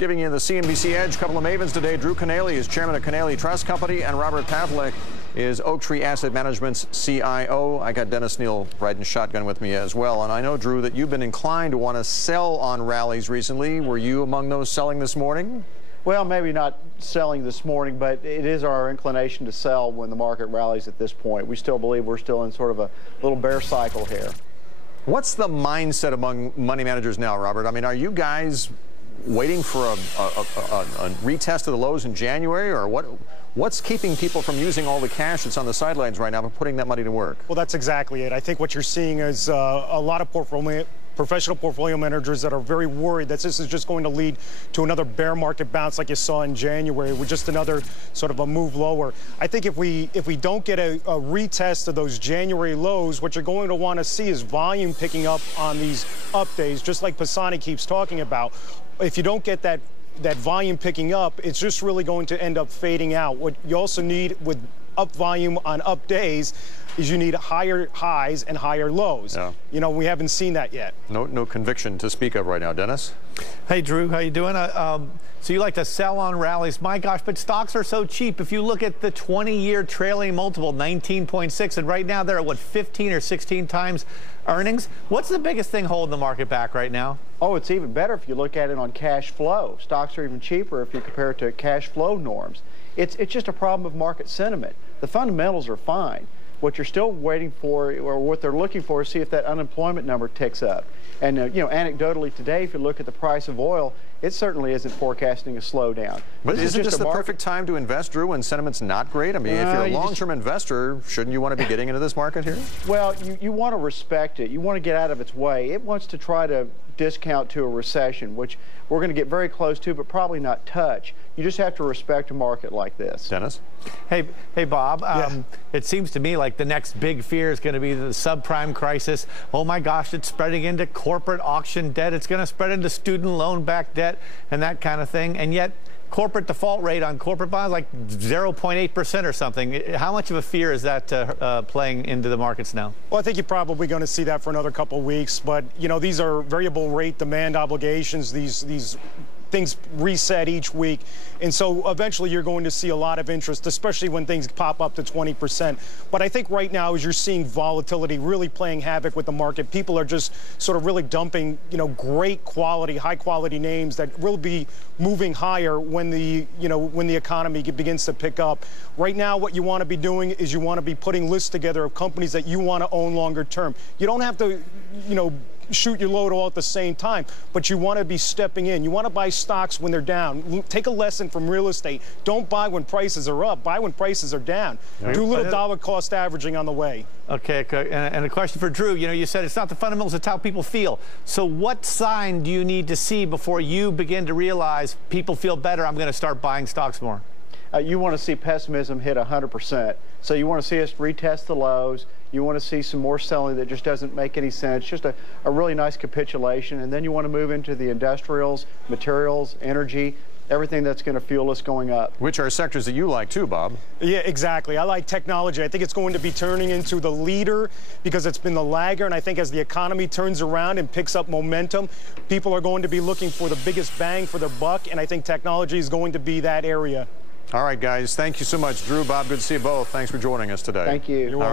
giving you the CNBC Edge. Couple of mavens today. Drew Kanaly is chairman of Kanaly Trust Company, and Robert Pavlik is Oak Tree Asset Management's CIO. I got Dennis Neal riding shotgun with me as well. And I know, Drew, that you've been inclined to want to sell on rallies recently. Were you among those selling this morning? Well, maybe not selling this morning, but it is our inclination to sell when the market rallies at this point. We still believe we're still in sort of a little bear cycle here. What's the mindset among money managers now, Robert? I mean, are you guys waiting for a retest of the lows in January, or what's keeping people from using all the cash that's on the sidelines right now and putting that money to work? Well, that's exactly it. I think what you're seeing is a lot of professional portfolio managers that are very worried that this is just going to lead to another bear market bounce like you saw in January, with just another sort of a move lower. I think if we don't get a retest of those January lows, what you're going to want to see is volume picking up on these up days, just like Pisani keeps talking about. If you don't get that volume picking up, it's just really going to end up fading out. What you also need with up volume on up days is you need higher highs and higher lows. Yeah. You know, we haven't seen that yet. No conviction to speak of right now. Dennis? Hey, Drew, how you doing? So you like to sell on rallies. My gosh, but stocks are so cheap. If you look at the 20-year trailing multiple, 19.6, and right now they're at, what, 15 or 16 times earnings? What's the biggest thing holding the market back right now? Oh, it's even better if you look at it on cash flow. Stocks are even cheaper if you compare it to cash flow norms. It's just a problem of market sentiment. The fundamentals are fine. What you're still waiting for, or what they're looking for, is see if that unemployment number ticks up. And you know, anecdotally today, if you look at the price of oil, it certainly isn't forecasting a slowdown. But isn't this the perfect time to invest, Drew, when sentiment's not great? I mean, if you're a long-term investor, shouldn't you want to be getting into this market here? Well, you want to respect it. You want to get out of its way. It wants to try to discount to a recession, which we're going to get very close to, but probably not touch. You just have to respect a market like this. Dennis? Hey, Bob. It seems to me like the next big fear is going to be the subprime crisis. Oh my gosh, it's spreading into corporate auction debt. It's going to spread into student loan-backed debt and that kind of thing. And yet, corporate default rate on corporate bonds like 0.8% or something. How much of a fear is that playing into the markets now? Well, I think you're probably going to see that for another couple of weeks. But, you know, these are variable rate demand obligations. These things reset each week. And so eventually you're going to see a lot of interest, especially when things pop up to 20%. But I think right now, as you're seeing volatility really playing havoc with the market, people are just sort of really dumping, you know, great quality, high quality names that will be moving higher when the economy begins to pick up. Right now, what you want to be doing is you want to be putting lists together of companies that you want to own longer term. You don't have to, you know, shoot your load all at the same time, but you want to be stepping in. You want to buy stocks when they're down. Take a lesson from real estate. Don't buy when prices are up. Buy when prices are down. Right. Do a little dollar cost averaging on the way. Okay, and a question for Drew. You know, you said it's not the fundamentals, it's how people feel. So what sign do you need to see before you begin to realize people feel better, I'm going to start buying stocks more? You want to see pessimism hit 100%. So you want to see us retest the lows. You want to see some more selling that just doesn't make any sense, just a really nice capitulation. And then you want to move into the industrials, materials, energy, everything that's going to fuel us going up. Which are sectors that you like too, Bob. Yeah, exactly. I like technology. I think it's going to be turning into the leader because it's been the lagger. And I think as the economy turns around and picks up momentum, people are going to be looking for the biggest bang for their buck. And I think technology is going to be that area. All right, guys. Thank you so much. Drew, Bob, good to see you both. Thanks for joining us today. Thank you. All right.